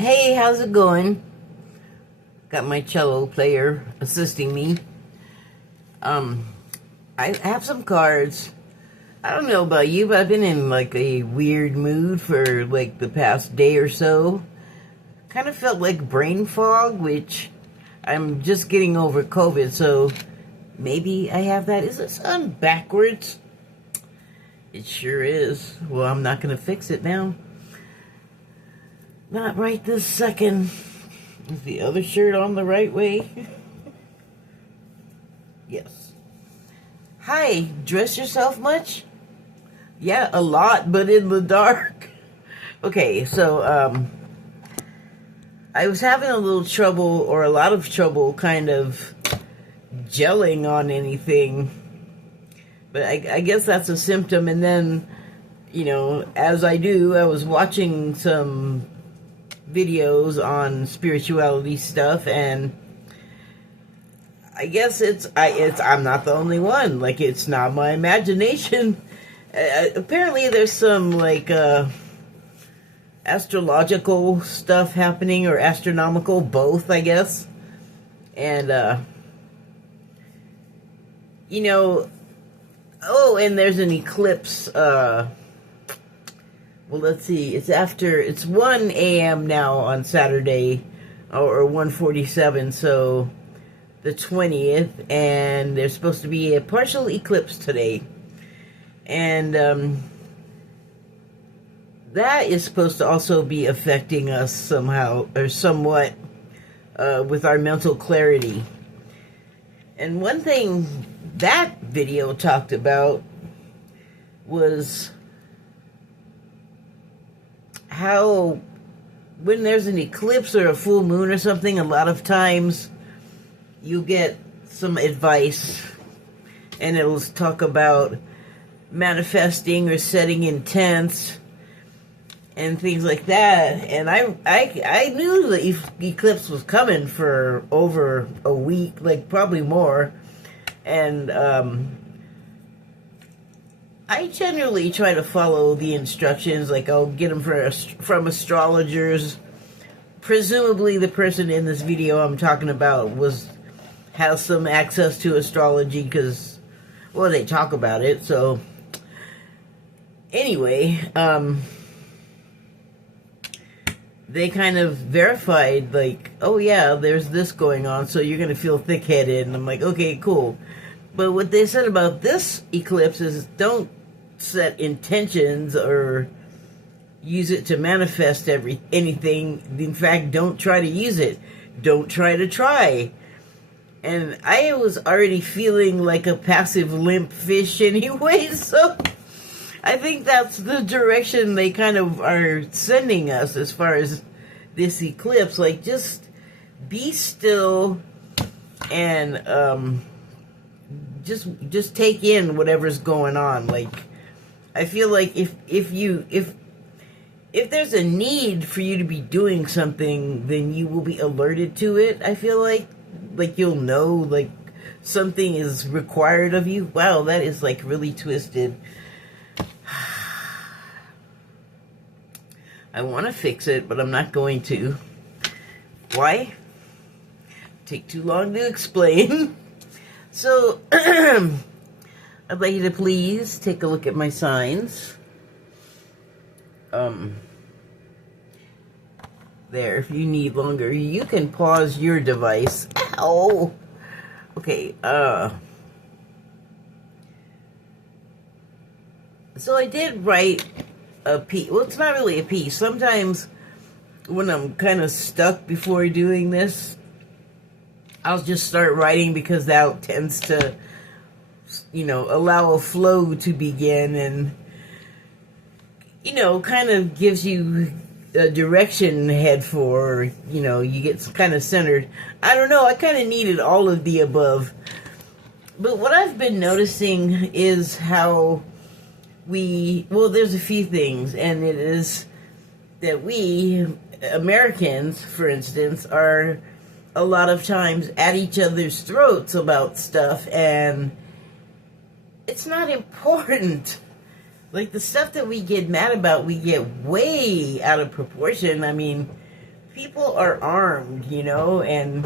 Hey, how's it going? Got my cello player assisting me. I have some cards. I don't know about you, but I've been in like a weird mood for like the past day or so. Kind of felt like brain fog, which I'm just getting over COVID, so maybe I have that. Is the sun backwards? It sure is. Well, I'm not going to fix it now. Not right this second. Is the other shirt on the right way? Yes. Hi, dress yourself much? Yeah, a lot, but in the dark. Okay, so, I was having a little trouble, or a lot of trouble, kind of gelling on anything. But I guess that's a symptom. And then, you know, as I do, I was watching some videos on spirituality stuff, and I guess I'm not the only one. Like, it's not my imagination. Apparently there's some like astrological stuff happening, or astronomical, both, I guess. And you know, oh, and there's an eclipse. Well, let's see. It's 1 a.m. now on Saturday, or 1:47, so the 20th, and there's supposed to be a partial eclipse today. And that is supposed to also be affecting us somehow, or somewhat, with our mental clarity. And one thing that video talked about was how when there's an eclipse or a full moon or something, a lot of times you get some advice, and it'll talk about manifesting or setting intents and things like that. And I knew the eclipse was coming for over a week, like probably more. And I generally try to follow the instructions. Like, I'll get them from astrologers. Presumably the person in this video I'm talking about has some access to astrology, because, well, they talk about it. So anyway, they kind of verified, like, oh yeah, there's this going on, so you're going to feel thick-headed. And I'm like, okay, cool. But what they said about this eclipse is, don't set intentions or use it to manifest anything. In fact, don't try to use it. Don't try to try. And I was already feeling like a passive limp fish anyway, so I think that's the direction they kind of are sending us as far as this eclipse. Like, just be still and just take in whatever's going on. Like, I feel like if there's a need for you to be doing something, then you will be alerted to it. I feel like you'll know, like, something is required of you. Wow, that is like really twisted. I want to fix it, but I'm not going to. Why? Take too long to explain. So, I'd like you to please take a look at my signs. There, if you need longer, you can pause your device. Ow! Okay, so I did write a piece. Well, it's not really a piece. Sometimes when I'm kind of stuck before doing this, I'll just start writing, because that tends to, you know, allow a flow to begin, and, you know, kind of gives you a direction to head for, you know, you get kind of centered. I don't know, I kind of needed all of the above. But what I've been noticing is how there's a few things, and it is that we, Americans, for instance, are a lot of times at each other's throats about stuff, and it's not important. Like, the stuff that we get mad about, we get way out of proportion. I mean, people are armed, you know, and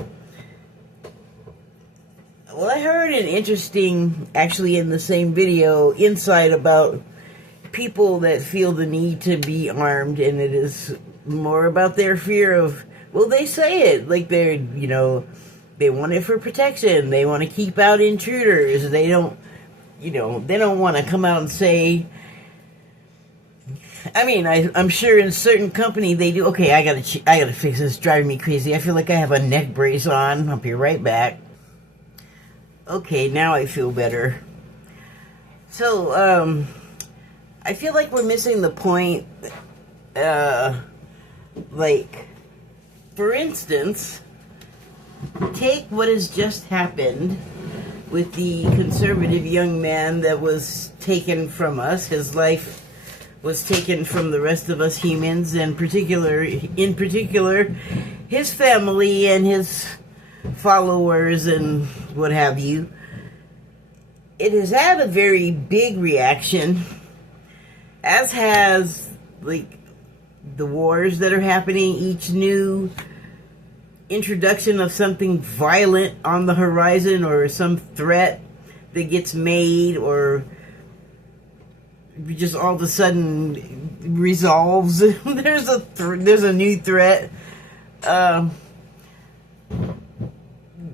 well, I heard an interesting, actually in the same video, insight about people that feel the need to be armed, and it is more about their fear of, well, they say it, like they're, you know, they want it for protection, they want to keep out intruders, they don't, you know, they don't want to come out and say, I mean, I'm sure in a certain company they do, okay, I gotta fix this, it's driving me crazy, I feel like I have a neck brace on, I'll be right back. Okay, now I feel better. So, I feel like we're missing the point, like, for instance, take what has just happened with the conservative young man that was taken from us. His life was taken from the rest of us humans, and in particular, his family and his followers and what have you. It has had a very big reaction, as has, like, the wars that are happening. Each new introduction of something violent on the horizon, or some threat that gets made, or just all of a sudden resolves. There's a new threat.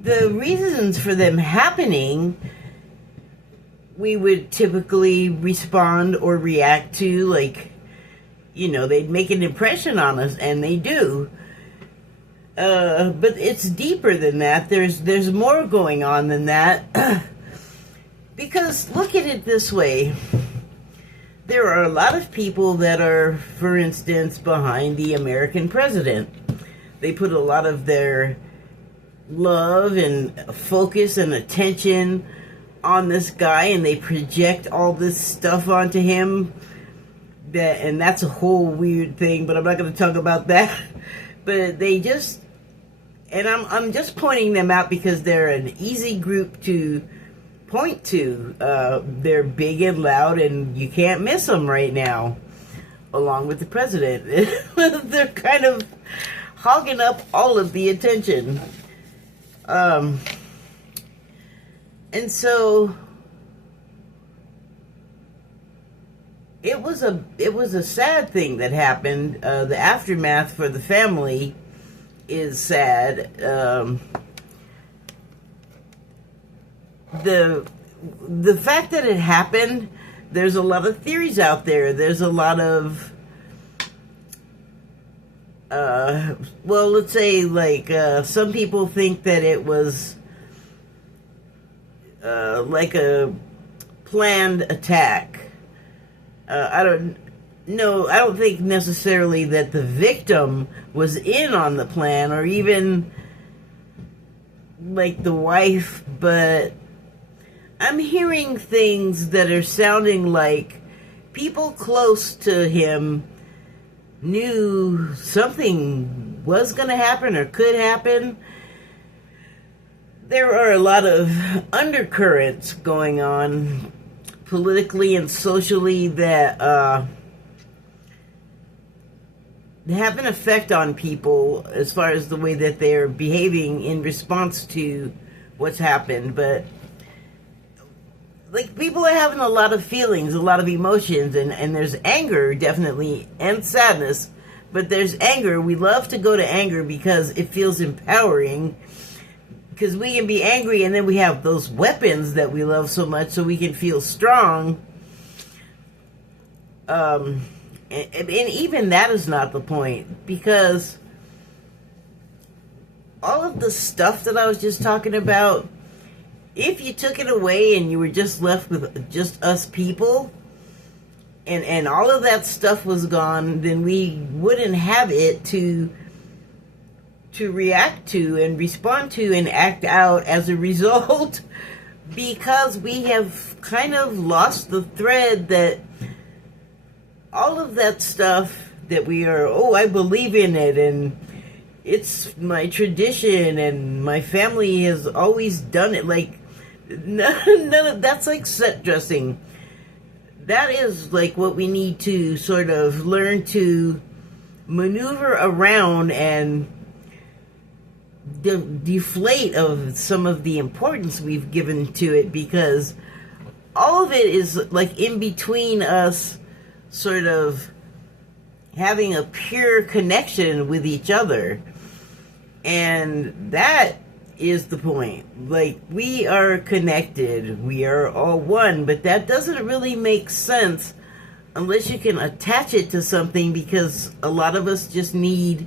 The reasons for them happening, we would typically respond or react to, like, you know, they'd make an impression on us, and they do. But it's deeper than that. There's more going on than that. Because look at it this way. There are a lot of people that are, for instance, behind the American president. They put a lot of their love and focus and attention on this guy, and they project all this stuff onto him. And that's a whole weird thing, but I'm not going to talk about that. But they just, and I'm just pointing them out because they're an easy group to point to. They're big and loud, and you can't miss them right now, along with the president. They're kind of hogging up all of the attention. And so it was a sad thing that happened. The aftermath for the family is sad. The fact that it happened, there's a lot of theories out there. There's a lot of well, let's say, like, some people think that it was like a planned attack. I don't think necessarily that the victim was in on the plan, or even like the wife, but I'm hearing things that are sounding like people close to him knew something was going to happen or could happen. There are a lot of undercurrents going on politically and socially that have an effect on people as far as the way that they're behaving in response to what's happened. But, like, people are having a lot of feelings, a lot of emotions, and there's anger, definitely, and sadness, but there's anger. We love to go to anger because it feels empowering, because we can be angry and then we have those weapons that we love so much, so we can feel strong. And even that is not the point, because all of the stuff that I was just talking about, if you took it away and you were just left with just us people, and all of that stuff was gone, then we wouldn't have it to react to and respond to and act out as a result, because we have kind of lost the thread that all of that stuff that we are, I believe in it, and it's my tradition, and my family has always done it. Like, none of that's like set dressing. That is like what we need to sort of learn to maneuver around and deflate of some of the importance we've given to it, because all of it is like in between us sort of having a pure connection with each other. And that is the point. Like, we are connected, we are all one, but that doesn't really make sense unless you can attach it to something, because a lot of us just need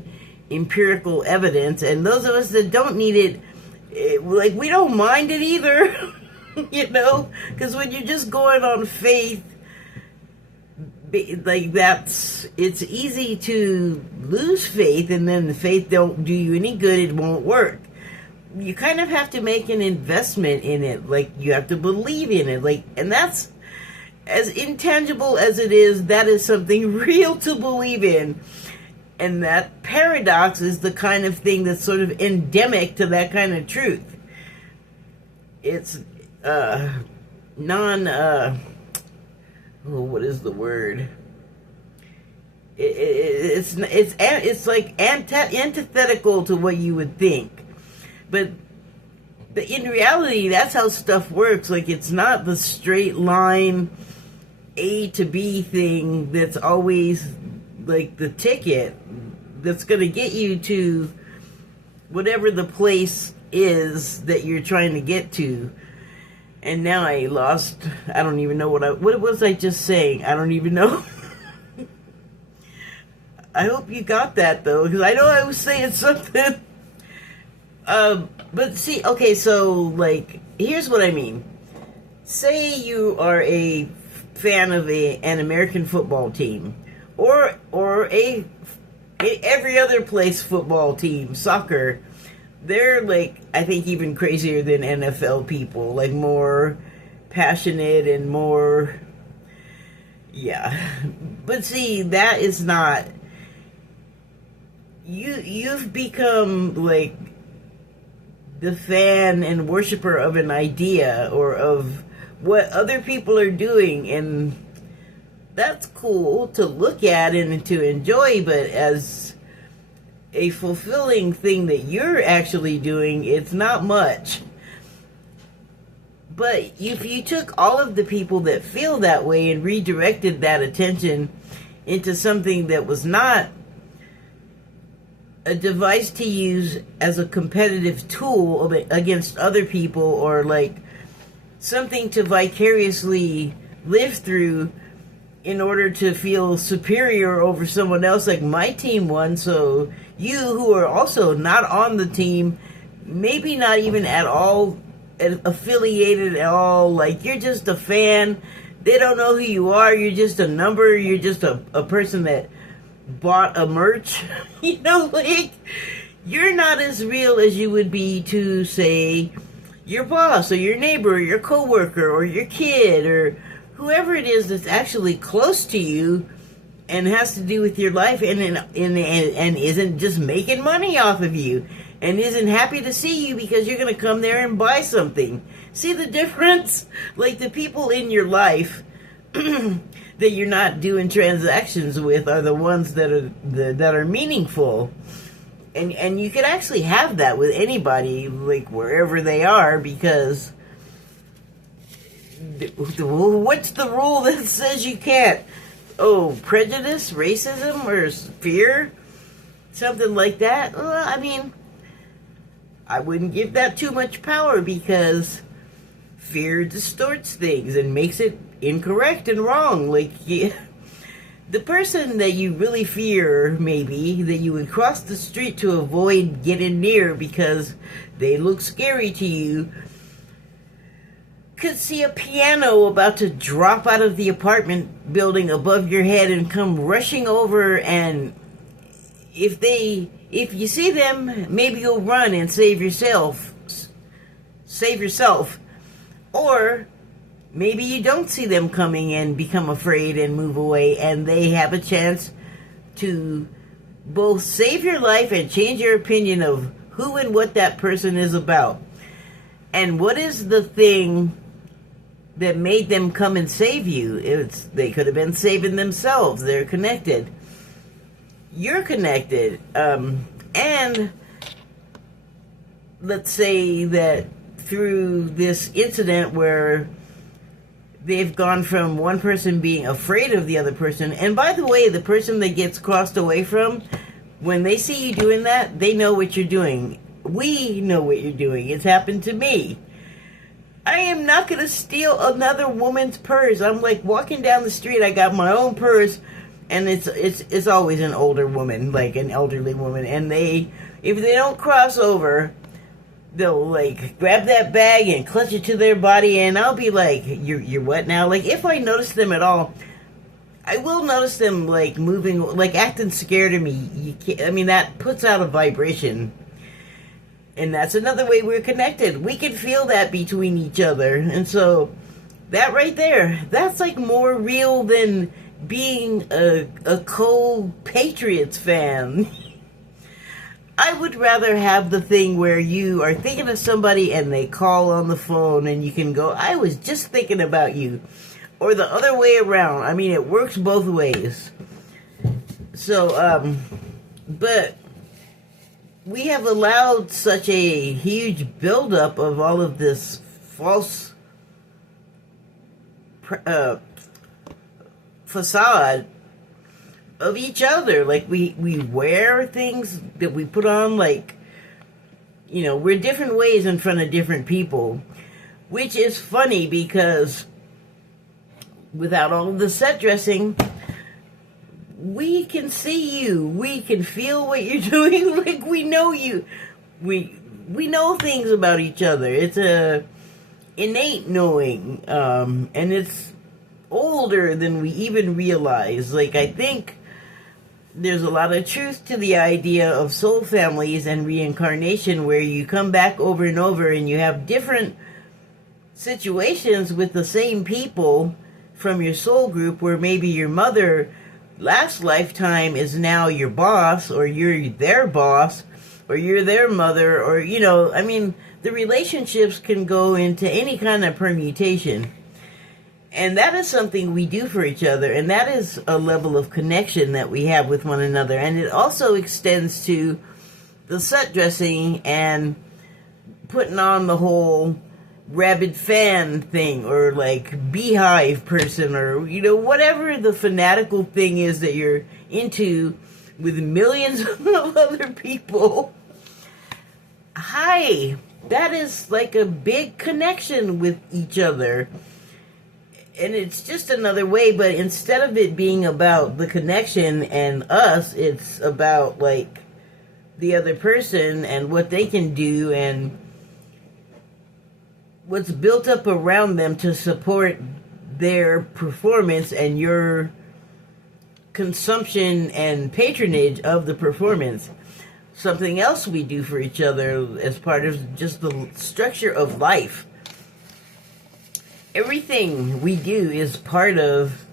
empirical evidence, and those of us that don't need it, like, we don't mind it either. You know, because when you're just going on faith, like, it's easy to lose faith, and then the faith don't do you any good, it won't work. You kind of have to make an investment in it, like, you have to believe in it, like, and that's, as intangible as it is, that is something real to believe in. And that paradox is the kind of thing that's sort of endemic to that kind of truth. It's what is the word? It's like antithetical to what you would think, but in reality, that's how stuff works. Like, it's not the straight line A to B thing that's always like the ticket that's going to get you to whatever the place is that you're trying to get to. And now I don't even know what was I just saying? I don't even know. I hope you got that, though, because I know I was saying something. But see, okay, so, like, here's what I mean. Say you are a fan of an American football team, or every other place football team, soccer. They're, like, I think even crazier than NFL people, like, more passionate and more, yeah. But see, that is not, you've become, like, the fan and worshiper of an idea or of what other people are doing, and that's cool to look at and to enjoy, but as a fulfilling thing that you're actually doing, it's not much. But if you took all of the people that feel that way and redirected that attention into something that was not a device to use as a competitive tool against other people, or like something to vicariously live through in order to feel superior over someone else, like my team won, so you who are also not on the team, maybe not even at all affiliated at all, like you're just a fan, they don't know who you are, you're just a number, you're just a person that bought a merch, you know, like, you're not as real as you would be to, say, your boss or your neighbor or your coworker or your kid or whoever it is that's actually close to you and has to do with your life and isn't just making money off of you and isn't happy to see you because you're going to come there and buy something. See the difference? Like, the people in your life that you're not doing transactions with are the ones that are meaningful. And you can actually have that with anybody, like, wherever they are, because what's the rule that says you can't? Oh, prejudice, racism, or fear? Something like that? Well, I mean, I wouldn't give that too much power, because fear distorts things and makes it incorrect and wrong. Like, yeah, the person that you really fear, maybe, that you would cross the street to avoid getting near because they look scary to you, could see a piano about to drop out of the apartment building above your head and come rushing over, and if you see them, maybe you'll run and save yourself, or maybe you don't see them coming and become afraid and move away, and they have a chance to both save your life and change your opinion of who and what that person is about. And what is the thing that made them come and save you? They could have been saving themselves. They're connected. you're connected. And let's say that through this incident where they've gone from one person being afraid of the other person, and by the way, the person that gets crossed away from, when they see you doing that, they know what you're doing. We know what you're doing. It's happened to me. I am not going to steal another woman's purse. I'm like walking down the street, I got my own purse, and it's always an older woman, like an elderly woman, and if they don't cross over, they'll like grab that bag and clutch it to their body, and I'll be like, you're what now? Like, if I notice them at all, I will notice them like moving, like acting scared of me. You can't, I mean, that puts out a vibration. And that's another way we're connected. We can feel that between each other. And so that right there, that's like more real than being a co-Patriots fan. I would rather have the thing where you are thinking of somebody and they call on the phone and you can go, I was just thinking about you. Or the other way around. I mean, it works both ways. So, but we have allowed such a huge buildup of all of this false facade of each other. Like, we wear things that we put on, like, you know, we're different ways in front of different people, which is funny because without all of the set dressing, we can see you. We can feel what you're doing. Like, we know you. We know things about each other. It's a innate knowing, and it's older than we even realize. Like, I think there's a lot of truth to the idea of soul families and reincarnation, where you come back over and over and you have different situations with the same people from your soul group, where maybe your mother last lifetime is now your boss, or you're their boss, or you're their mother, or, you know, I mean, the relationships can go into any kind of permutation. And that is something we do for each other, and that is a level of connection that we have with one another. And it also extends to the set dressing and putting on the whole rabid fan thing, or like beehive person, or, you know, whatever the fanatical thing is that you're into with millions of other people. Hi, that is like a big connection with each other. And it's just another way, but instead of it being about the connection and us, it's about like the other person and what they can do and what's built up around them to support their performance and your consumption and patronage of the performance. Something else we do for each other as part of just the structure of life. Everything we do is part of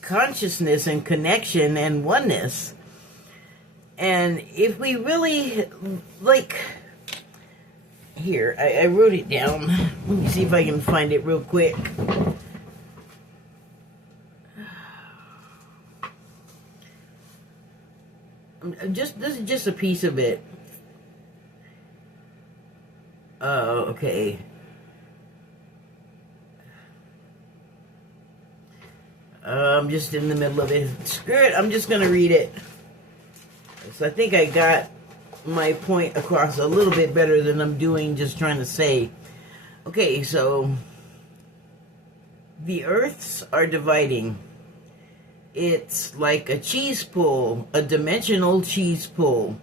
consciousness and connection and oneness. And if we really, like, here, I wrote it down. Let me see if I can find it real quick. This is just a piece of it. Okay. I'm just in the middle of it. Screw it, I'm just going to read it. So I think I got my point across a little bit better than I'm doing just trying to say. Okay, so the earths are dividing. It's like a cheese pull, a dimensional cheese pull.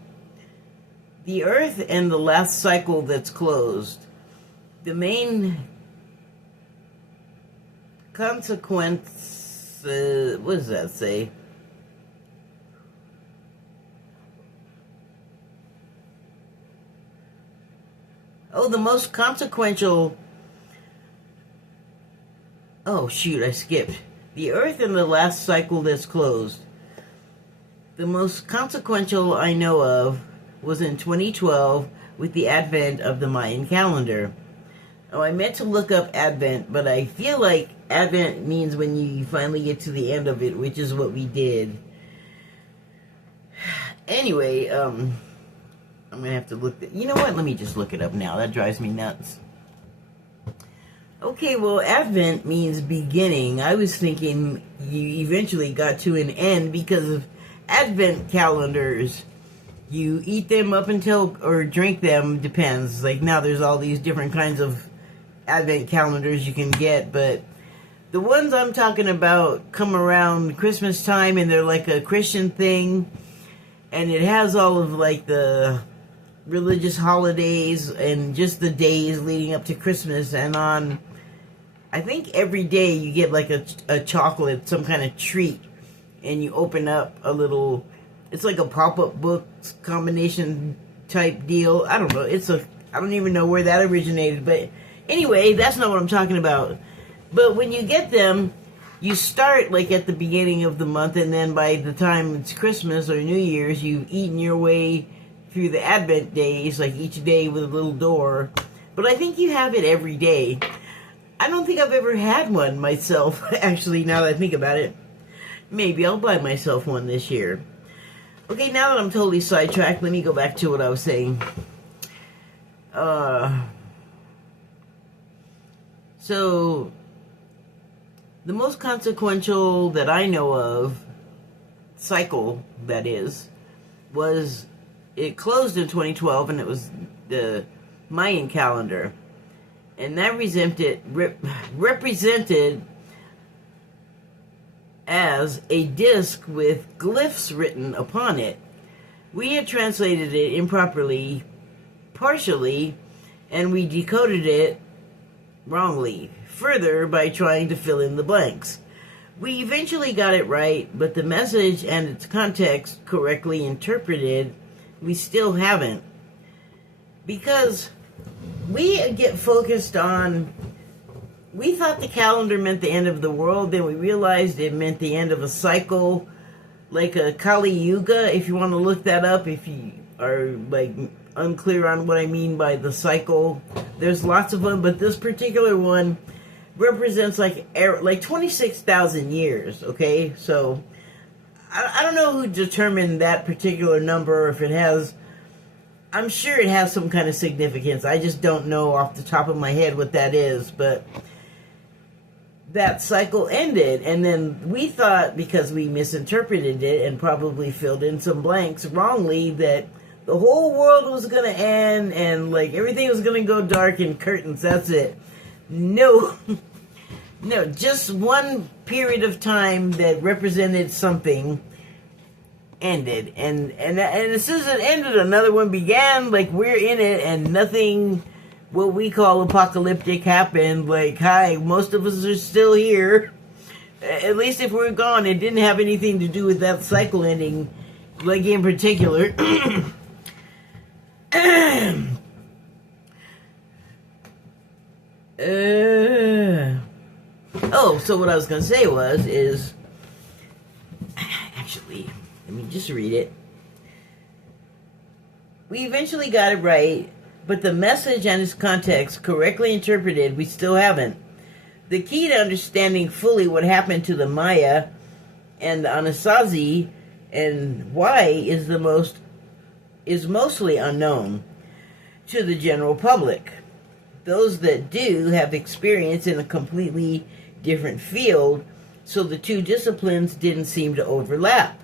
The earth and the last cycle that's closed. The main consequence, what does that say? Oh, the most consequential. Oh, shoot, I skipped. The earth and the last cycle that's closed. The most consequential I know of was in 2012 with the advent of the Mayan calendar. Oh, I meant to look up Advent, but I feel like Advent means when you finally get to the end of it, which is what we did. Anyway, I'm gonna have to look. You know what? Let me just look it up now. That drives me nuts. Okay, well, Advent means beginning. I was thinking you eventually got to an end because of Advent calendars. You eat them up until, or drink them, depends. Like now there's all these different kinds of Advent calendars you can get, but the ones I'm talking about come around Christmas time, and they're like a Christian thing, and it has all of like the religious holidays and just the days leading up to Christmas, and on I think every day you get like a chocolate, some kind of treat, and you open up a little, it's like a pop-up book combination type deal. I don't know, I don't even know where that originated, but anyway, that's not what I'm talking about. But when you get them, you start like at the beginning of the month, and then by the time it's Christmas or New Year's, you've eaten your way through the Advent days, like each day with a little door. But I think you have it every day. I don't think I've ever had one myself, actually, now that I think about it. Maybe I'll buy myself one this year. Okay, now that I'm totally sidetracked, let me go back to what I was saying. So, the most consequential that I know of, cycle, that is, was, it closed in 2012, and it was the Mayan calendar. And that represented as a disc with glyphs written upon it. We had translated it improperly, partially, and we decoded it wrongly, further by trying to fill in the blanks. We eventually got it right, but the message and its context correctly interpreted, we still haven't. Because we get focused on, we thought the calendar meant the end of the world, then we realized it meant the end of a cycle, like a Kali Yuga, if you want to look that up, if you are like unclear on what I mean by the cycle. There's lots of them, but this particular one represents like 26,000 years, okay? So, I don't know who determined that particular number, or if it has, I'm sure it has some kind of significance. I just don't know off the top of my head what that is, but that cycle ended, and then we thought, because we misinterpreted it and probably filled in some blanks wrongly, that the whole world was going to end and like everything was going to go dark and curtains, that's it. No. No, just one period of time that represented something ended, and as soon as it ended, another one began. Like, we're in it, and nothing what we call apocalyptic happened. Like, hi, most of us are still here. At least if we're gone, it didn't have anything to do with that cycle ending, like in particular. Oh, so what I was going to say is, actually, let me just read it. We eventually got it right, but the message and its context correctly interpreted, we still haven't. The key to understanding fully what happened to the Maya and the Anasazi and why is mostly unknown to the general public. Those that do have experience in a completely different field, so the two disciplines didn't seem to overlap.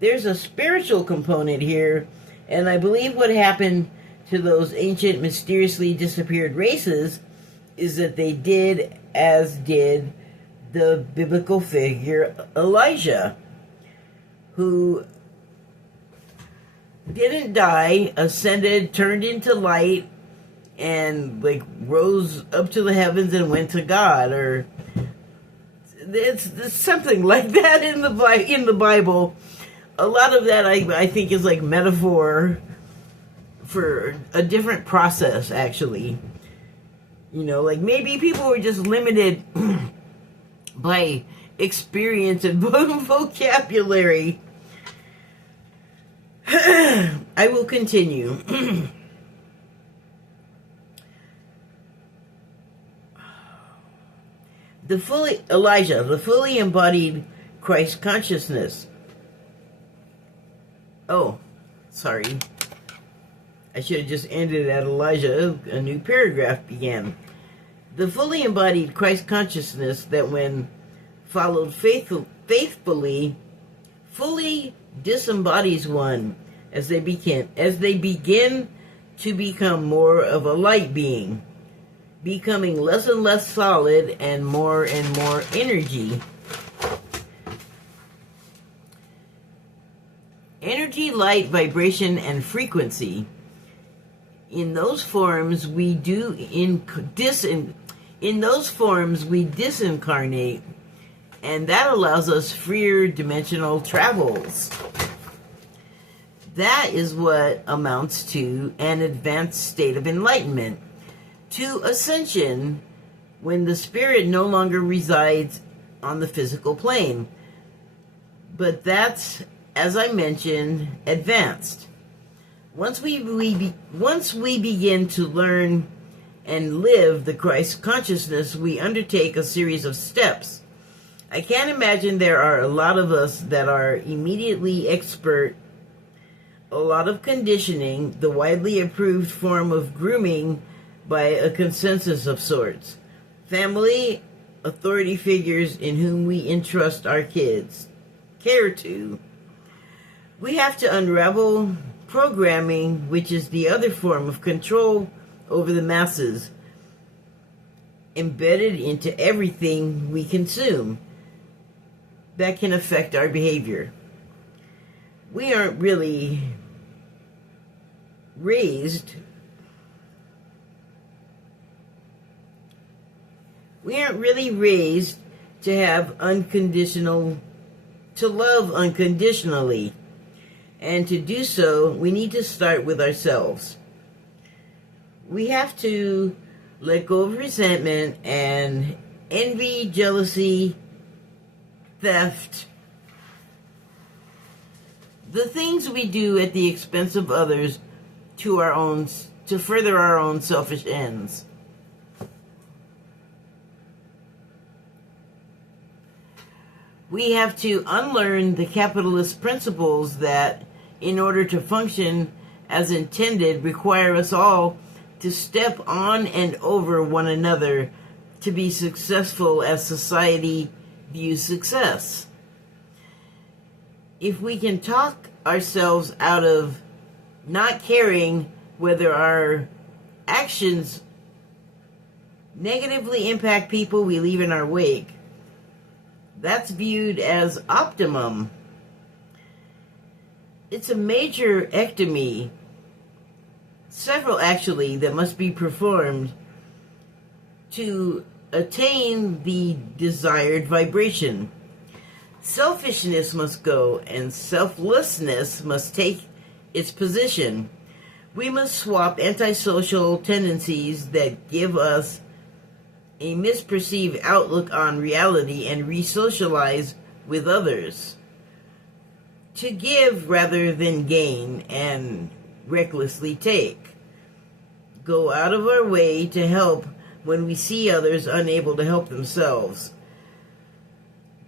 There's a spiritual component here, and I believe what happened to those ancient, mysteriously disappeared races is that they did as did the biblical figure Elijah, who didn't die, ascended, turned into light, and like rose up to the heavens and went to God, or it's something like that in the Bible. A lot of that I think is like metaphor for a different process, actually. You know, like maybe people were just limited by experience and vocabulary. I will continue. The fully embodied Christ consciousness. Oh, sorry. I should have just ended at Elijah. A new paragraph began. The fully embodied Christ consciousness that, when followed faithfully, fully disembodies one as they begin to become more of a light being, becoming less and less solid and more energy. Energy, light, vibration, and frequency. In those forms we disincarnate, and that allows us freer dimensional travels. That is what amounts to an advanced state of enlightenment, to ascension, when the spirit no longer resides on the physical plane. But that's, as I mentioned, advanced. Once we begin to learn and live the Christ consciousness, we undertake a series of steps. I can't imagine there are a lot of us that are immediately expert. A lot of conditioning, the widely approved form of grooming by a consensus of sorts. Family, authority figures in whom we entrust our kids, care to. We have to unravel programming, which is the other form of control over the masses, embedded into everything we consume, that can affect our behavior. We aren't really raised to have to love unconditionally. And to do so, we need to start with ourselves. We have to let go of resentment and envy, jealousy, theft, the things we do at the expense of others to further our own selfish ends. We have to unlearn the capitalist principles that, in order to function as intended, require us all to step on and over one another to be successful as society views success. If we can talk ourselves out of not caring whether our actions negatively impact people we leave in our wake, that's viewed as optimum. It's a major ectomy, several actually, that must be performed to attain the desired vibration. Selfishness must go, and selflessness must take its position. We must swap antisocial tendencies that give us a misperceived outlook on reality and re-socialize with others. To give rather than gain and recklessly take. Go out of our way to help when we see others unable to help themselves.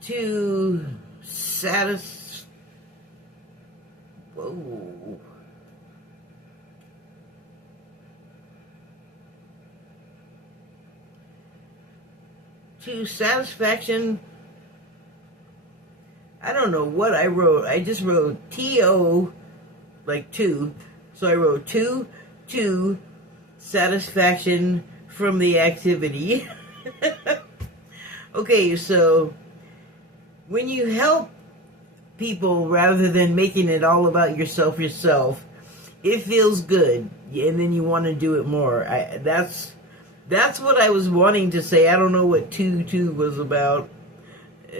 To satisfaction. I don't know what I wrote. I just wrote T-O, like two. So I wrote to satisfaction from the activity. Okay, so when you help people rather than making it all about yourself, it feels good, and then you want to do it more. That's what I was wanting to say. I don't know what 2 was about.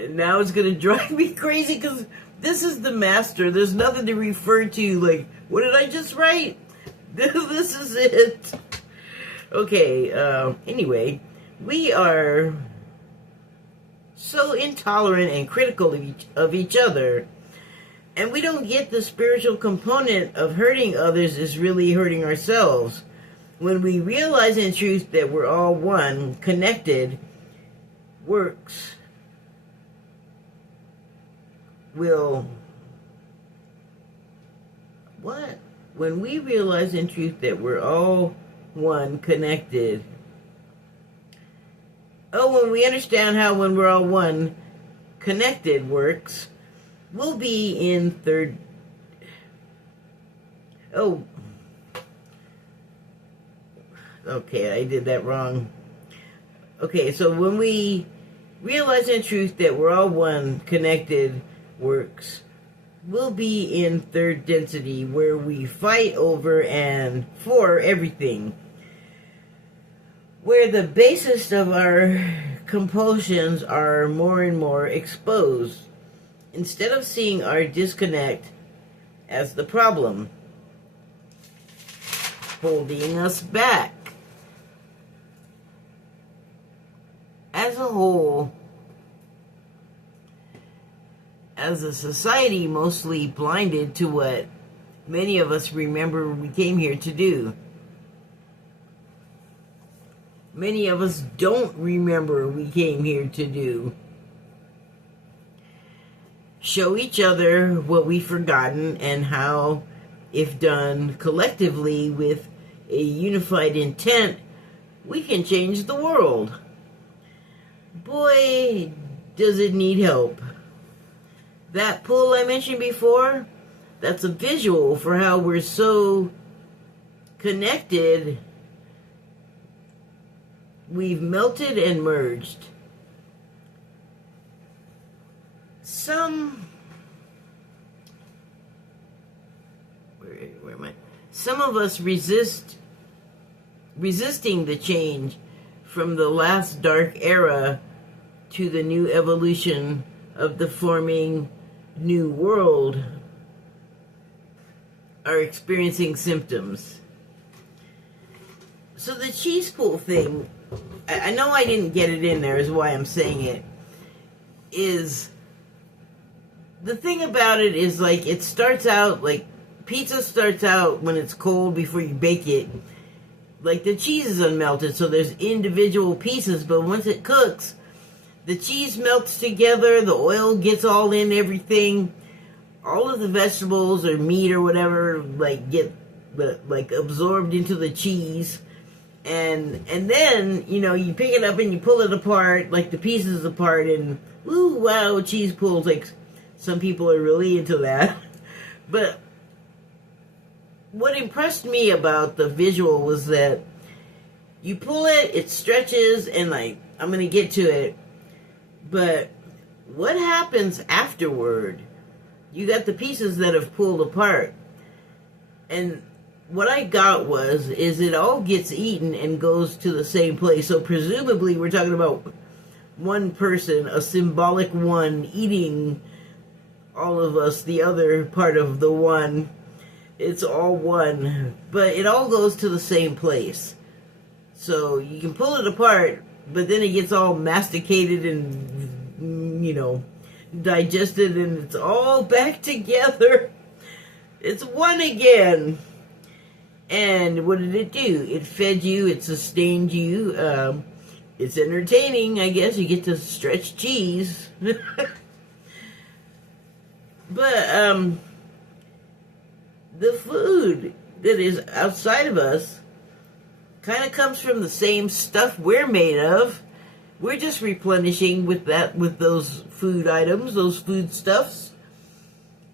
Now it's going to drive me crazy because this is the master. There's nothing to refer to. Like, what did I just write? This is it. Okay, anyway, we are so intolerant and critical of each other, and we don't get the spiritual component of hurting others is really hurting ourselves. When we realize in truth that we're all one, connected, works will What? When we realize in truth that we're all one, connected. Oh, when we understand how when we're all one, connected works, we'll be in third. Oh. Okay, I did that wrong. Okay, so when we realize in truth that we're all one, connected works, we'll be in third density where we fight over and for everything. Where the basis of our compulsions are more and more exposed, instead of seeing our disconnect as the problem, holding us back. As a whole, as a society mostly blinded to what many of us remember we came here to do. Many of us don't remember we came here to do. Show each other what we've forgotten and how, if done collectively with a unified intent, we can change the world. Boy, does it need help. That pull I mentioned before, that's a visual for how we're so connected. We've melted and merged. Where am I? Some of us resisting the change from the last dark era to the new evolution of the forming new world are experiencing symptoms. So the cheese pool thing, I know I didn't get it in there is why I'm saying it, is the thing about it is like it starts out like pizza starts out when it's cold before you bake it. Like the cheese is unmelted, so there's individual pieces, but once it cooks, the cheese melts together, the oil gets all in everything, all of the vegetables or meat or whatever like get like absorbed into the cheese, and then you pick it up and you pull it apart, like the pieces apart, and ooh wow, cheese pulls. Like some people are really into that. But what impressed me about the visual was that you pull it, it stretches, and like I'm gonna get to it. But what happens afterward? You got the pieces that have pulled apart. And what I got is it all gets eaten and goes to the same place. So presumably we're talking about one person, a symbolic one, eating all of us, the other part of the one. It's all one. But it all goes to the same place. So you can pull it apart, but then it gets all masticated and, digested, and it's all back together. It's one again. And what did it do? It fed you, it sustained you. It's entertaining, I guess. You get to stretch cheese. But the food that is outside of us kind of comes from the same stuff we're made of. We're just replenishing with those food items, those food stuffs.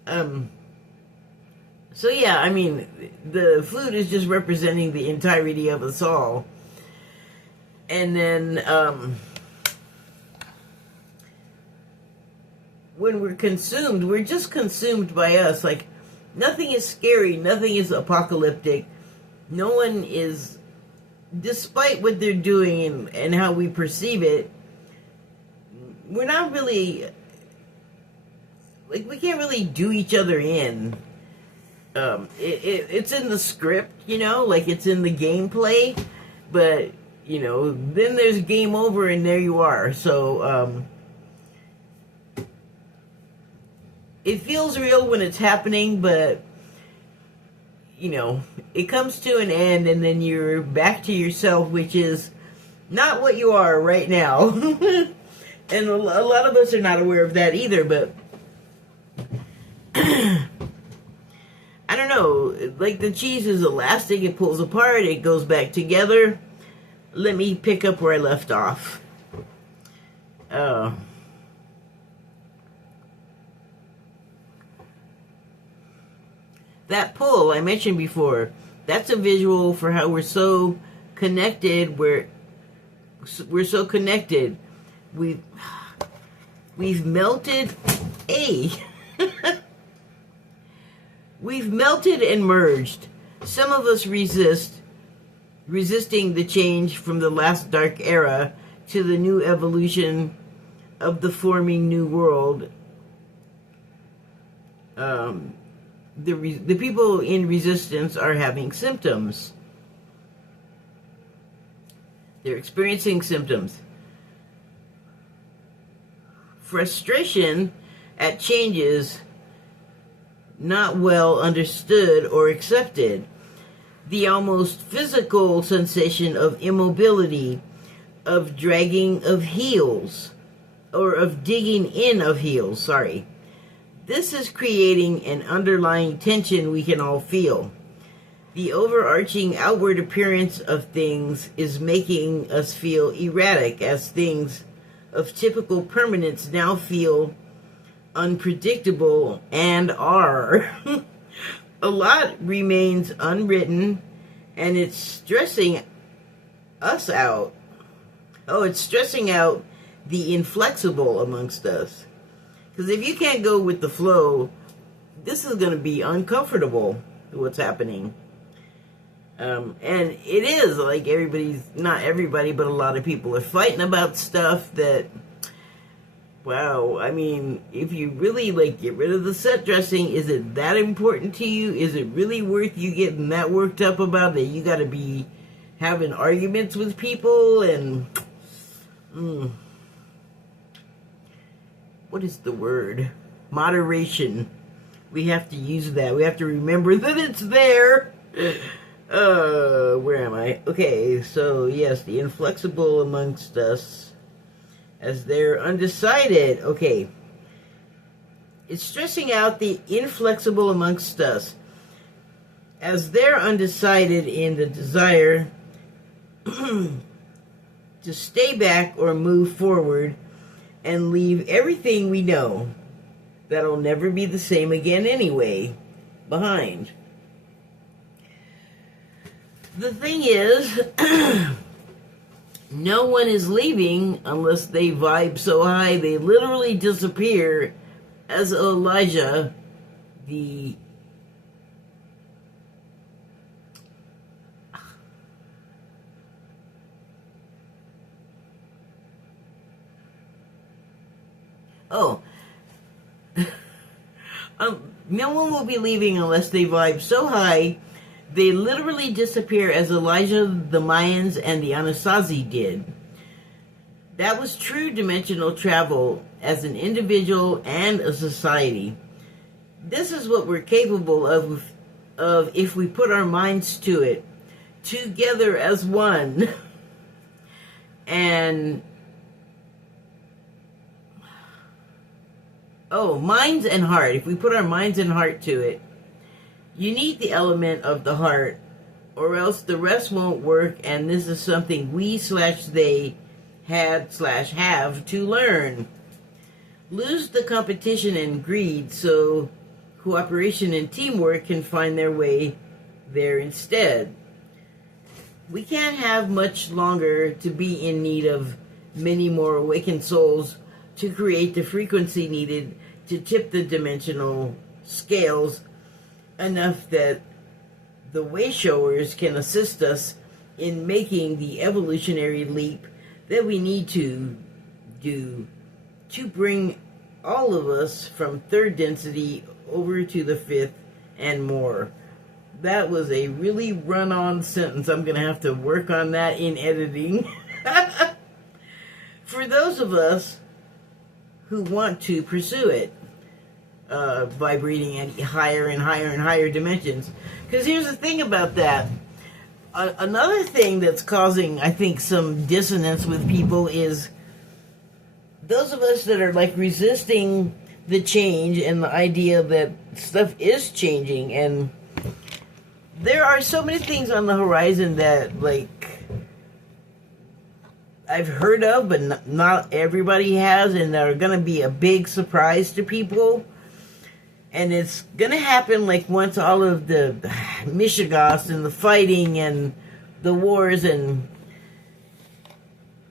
So yeah, I mean, the food is just representing the entirety of us all. And then when we're consumed, we're just consumed by us. Like, nothing is scary, nothing is apocalyptic. No one is, despite what they're doing and how we perceive it, we're not really, like, we can't really do each other in. It's in the script, like it's in the gameplay, but, then there's game over and there you are. So, it feels real when it's happening, but, it comes to an end and then you're back to yourself, which is not what you are right now. And a lot of us are not aware of that either, but I don't know. like the cheese is elastic, it pulls apart, it goes back together. Let me pick up where I left off. That pull I mentioned before, that's a visual for how we're so connected. We're so connected. We've melted. We've melted and merged. Some of us resisting the change from the last dark era to the new evolution of the forming new world. The people in resistance are having symptoms. They're experiencing symptoms. Frustration at changes not well understood or accepted. The almost physical sensation of immobility, of dragging of heels, or of digging in of heels, sorry. This is creating an underlying tension we can all feel. The overarching outward appearance of things is making us feel erratic, as things of typical permanence now feel unpredictable and are. A lot remains unwritten, and it's stressing us out. Oh, it's stressing out the inflexible amongst us. Because if you can't go with the flow, this is going to be uncomfortable, what's happening. And it is, like, not everybody, but a lot of people are fighting about stuff that, wow, I mean, if you really, like, get rid of the set dressing, is it that important to you? Is it really worth you getting that worked up about that you got to be having arguments with people? And, what is the word? Moderation. We have to use that. We have to remember that it's there. Where am I? Okay, so yes, the inflexible amongst us, as they're undecided. Okay. It's stressing out the inflexible amongst us, as they're undecided in the desire to stay back or move forward and leave everything we know that'll never be the same again anyway behind. The thing is, no one is leaving unless they vibe so high they literally disappear, as Elijah, the no one will be leaving unless they vibe so high they literally disappear, as Elijah, the Mayans, and the Anasazi did. That was true dimensional travel as an individual and a society. This is what we're capable of if we put our minds to it, together as one. And minds and heart. If we put our minds and heart to it, you need the element of the heart, or else the rest won't work, and this is something we/they have to learn. Lose the competition and greed so cooperation and teamwork can find their way there instead. We can't have much longer to be in need of many more awakened souls to create the frequency needed to tip the dimensional scales enough that the way showers can assist us in making the evolutionary leap that we need to do to bring all of us from third density over to the fifth and more. That was a really run-on sentence. I'm going to have to work on that in editing. For those of us who want to pursue it, vibrating at higher and higher and higher dimensions. Because here's the thing about that. Another thing that's causing, I think, some dissonance with people is those of us that are like resisting the change and the idea that stuff is changing, and there are so many things on the horizon that, like, I've heard of, but not everybody has, and that are going to be a big surprise to people. And it's going to happen, like, once all of the Michigas and the fighting and the wars and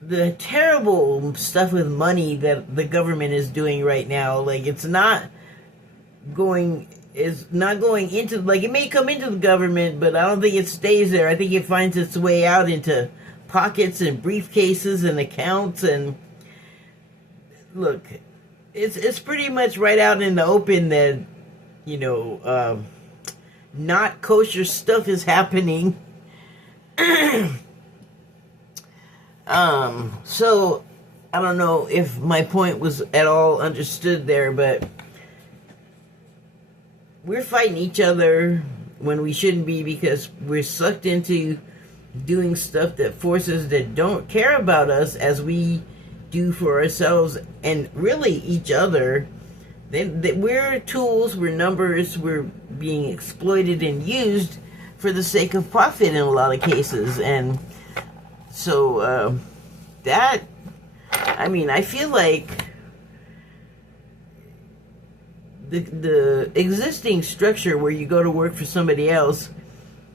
the terrible stuff with money that the government is doing right now. Like, it's not going into, like, it may come into the government, but I don't think it stays there. I think it finds its way out into pockets and briefcases and accounts. And look, it's pretty much right out in the open that, you know, not kosher stuff is happening. So I don't know if my point was at all understood there, but we're fighting each other when we shouldn't be, because we're sucked into doing stuff that forces that don't care about us as we do for ourselves and really each other. We're tools, we're numbers, we're being exploited and used for the sake of profit in a lot of cases. And so I feel like the existing structure where you go to work for somebody else,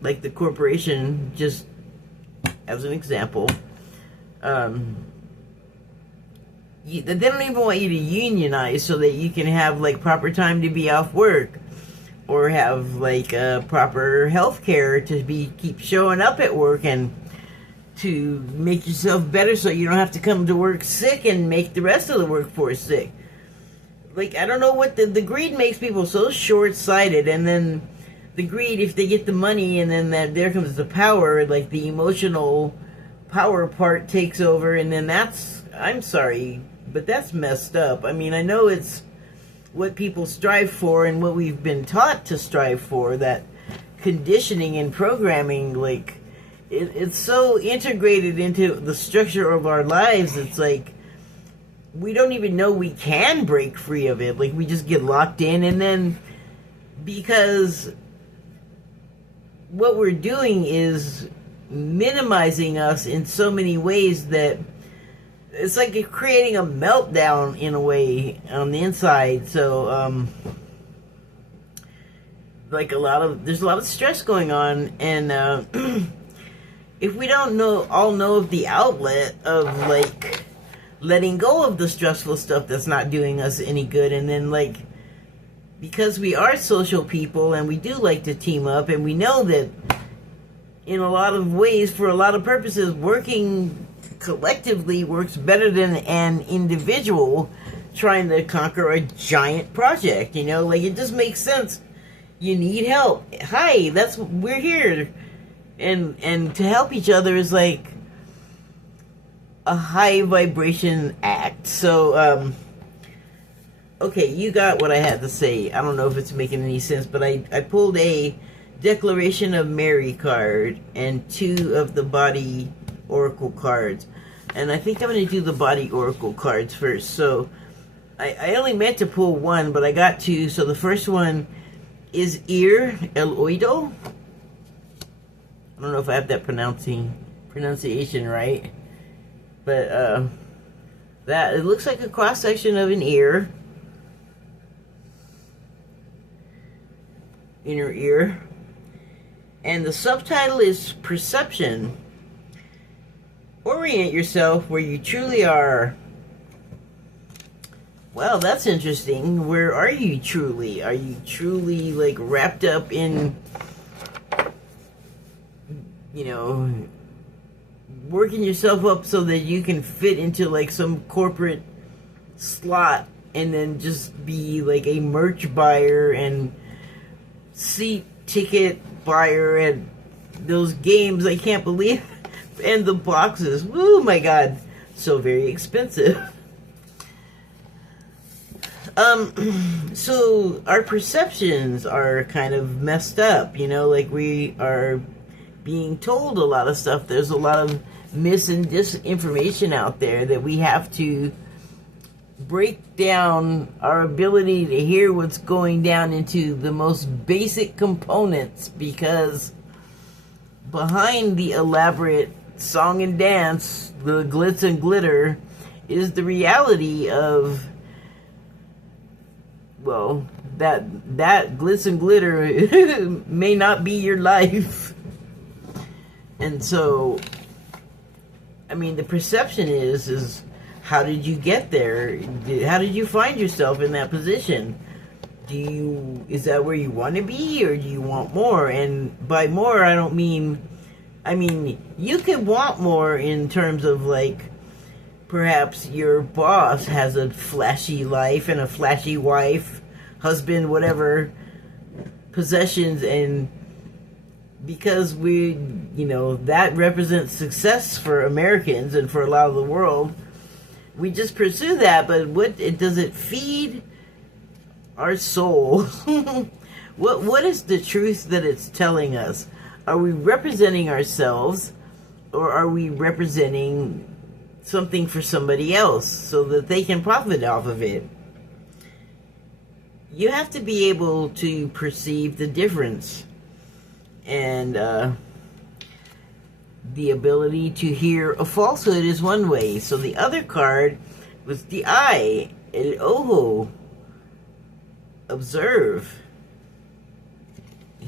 like the corporation, just as an example, they don't even want you to unionize so that you can have, like, proper time to be off work, or have, like, proper health care to keep showing up at work and to make yourself better so you don't have to come to work sick and make the rest of the workforce sick. Like, I don't know what the greed makes people so short-sighted, and then the greed, if they get the money, and then there comes the power, like the emotional power part takes over, and then that's, I'm sorry, but that's messed up. I mean, I know it's what people strive for and what we've been taught to strive for, that conditioning and programming, like, it's so integrated into the structure of our lives. It's like we don't even know we can break free of it. Like, we just get locked in, and then because what we're doing is minimizing us in so many ways that it's like you're creating a meltdown in a way on the inside. So like there's a lot of stress going on, and if we don't all know of the outlet of, like, letting go of the stressful stuff that's not doing us any good, and then, like, because we are social people and we do like to team up, and we know that in a lot of ways, for a lot of purposes, working collectively works better than an individual trying to conquer a giant project, you know? Like, it just makes sense. You need help. Hi, we're here. And to help each other is like a high vibration act. So, okay, you got what I had to say. I don't know if it's making any sense, but I pulled a Declaration of Mary card and 2 of the body oracle cards. And I think I'm going to do the body oracle cards first. So I only meant to pull 1, but I got 2. So the first one is Ear El Oído. I don't know if I have that pronunciation right. But that, it looks like a cross section of an ear. Inner ear. And the subtitle is Perception. Orient yourself where you truly are. Well, that's interesting. Where are you truly? Are you truly, like, wrapped up in, you know, working yourself up so that you can fit into, like, some corporate slot and then just be like a merch buyer and seat ticket buyer at those games? I can't believe. And the boxes, oh my god, so very expensive. So our perceptions are kind of messed up, you know, like we are being told a lot of stuff. There's a lot of mis and disinformation out there that we have to break down our ability to hear what's going down into the most basic components, because behind the elaborate song and dance, the glitz and glitter, is the reality of, well, that glitz and glitter may not be your life. And so, I mean, the perception is how did you get there? How did you find yourself in that position? Is that where you want to be, or do you want more? And by more, I mean, you can want more in terms of, like, perhaps your boss has a flashy life and a flashy wife, husband, whatever, possessions, and because that represents success for Americans and for a lot of the world, we just pursue that. But does it feed our soul? What is the truth that it's telling us? Are we representing ourselves, or are we representing something for somebody else so that they can profit off of it? You have to be able to perceive the difference, and the ability to hear a falsehood is one way. So the other card was the eye, el ojo, observe.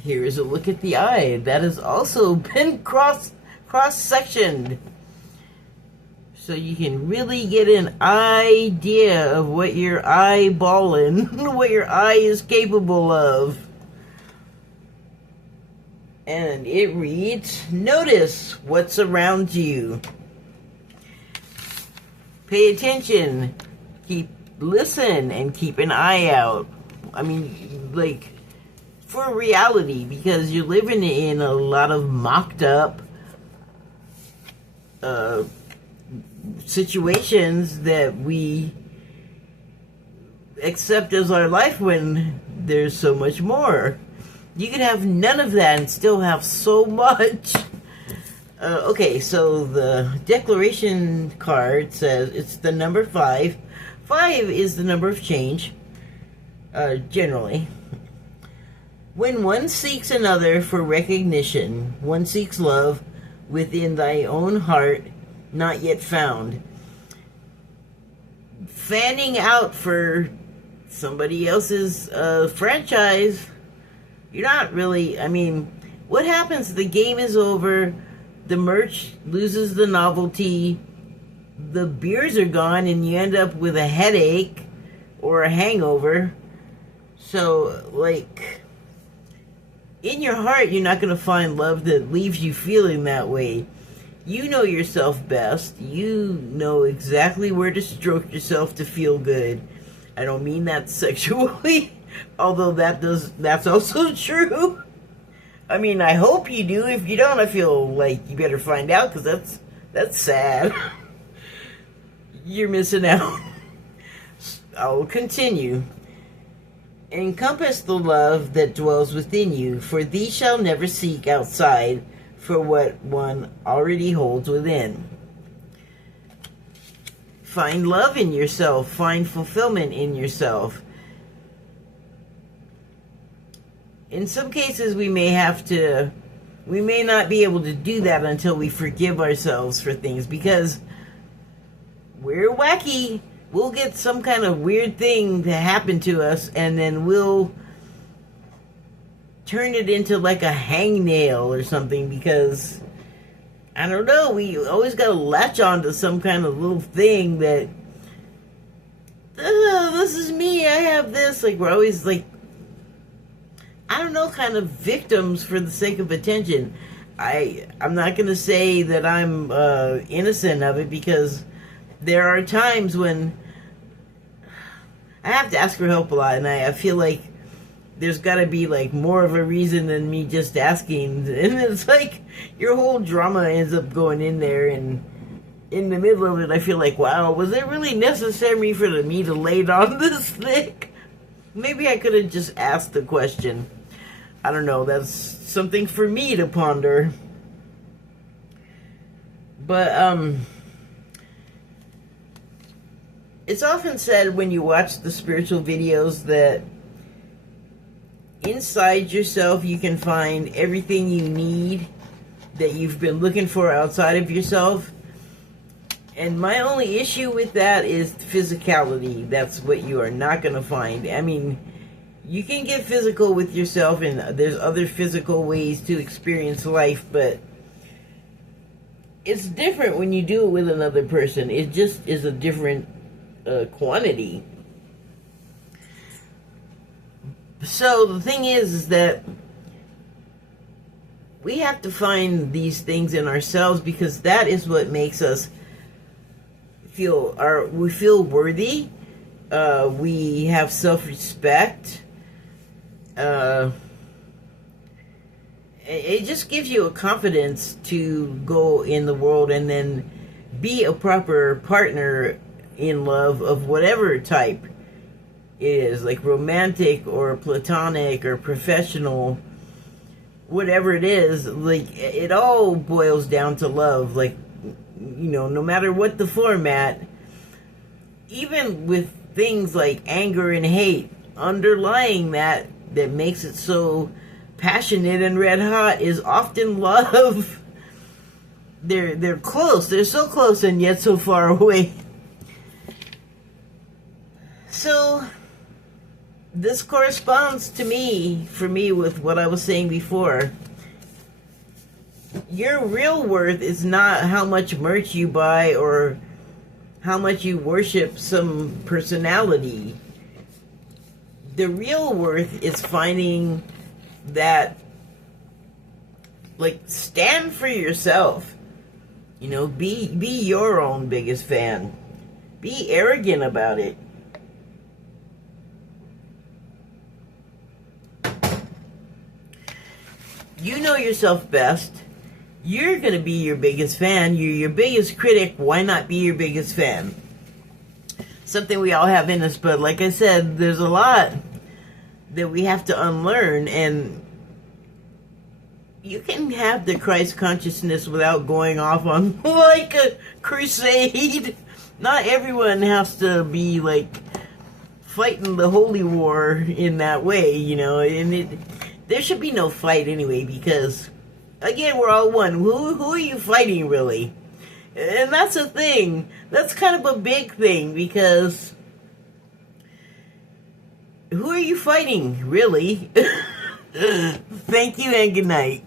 Here is a look at the eye that has also been cross-sectioned, so you can really get an idea of what you're eyeballing, what your eye is capable of. And it reads, notice what's around you. Pay attention. Listen and keep an eye out. I mean, like, for reality, because you're living in a lot of mocked up situations that we accept as our life when there's so much more. You can have none of that and still have so much. Okay, so the declaration card says it's the number 5. 5 is the number of change, generally. When one seeks another for recognition, one seeks love within thy own heart, not yet found. Fanning out for somebody else's franchise, you're not really, what happens? The game is over, the merch loses the novelty, the beers are gone, and you end up with a headache or a hangover. So, like, in your heart, you're not going to find love that leaves you feeling that way. You know yourself best. You know exactly where to stroke yourself to feel good. I don't mean that sexually, although that's also true. I hope you do. If you don't, I feel like you better find out, because that's sad. You're missing out. I'll continue. Encompass the love that dwells within you, for thee shall never seek outside for what one already holds within. Find love in yourself. Find fulfillment in yourself. In some cases, we may not be able to do that until we forgive ourselves for things, because we're wacky. We'll get some kind of weird thing to happen to us, and then we'll turn it into like a hangnail or something, because, I don't know, we always got to latch on to some kind of little thing that, oh, this is me, I have this. Like, we're always like, I don't know, kind of victims for the sake of attention. I'm not going to say that I'm innocent of it, because there are times when I have to ask for help a lot, and I feel like there's got to be like more of a reason than me just asking. And it's like your whole drama ends up going in there, and in the middle of it, I feel like, wow, was it really necessary for me to lay it on this thick? Maybe I could have just asked the question. I don't know. That's something for me to ponder. But, it's often said when you watch the spiritual videos that inside yourself you can find everything you need that you've been looking for outside of yourself. And my only issue with that is physicality. That's what you are not going to find. I mean, you can get physical with yourself, and there's other physical ways to experience life, but it's different when you do it with another person. It just is a different quantity. So the thing is that we have to find these things in ourselves, because that is what makes us we feel worthy. We have self-respect. It just gives you a confidence to go in the world and then be a proper partner in love of whatever type it is, like romantic or platonic or professional, whatever it is. Like, it all boils down to love. Like, you know, no matter what the format, even with things like anger and hate, underlying that makes it so passionate and red hot is often love. They're close. They're so close and yet so far away. So this corresponds to me, for me, with what I was saying before. Your real worth is not how much merch you buy or how much you worship some personality. The real worth is finding that, like, stand for yourself. You know, be your own biggest fan. Be arrogant about it. You know yourself best. You're going to be your biggest fan. You're your biggest critic. Why not be your biggest fan? Something we all have in us, but like I said, there's a lot that we have to unlearn, and you can have the Christ consciousness without going off on like a crusade. Not everyone has to be like fighting the holy war in that way, you know, and there should be no fight anyway, because again, we're all one. Who are you fighting, really? And that's a thing. That's kind of a big thing, because who are you fighting, really? Thank you and good night.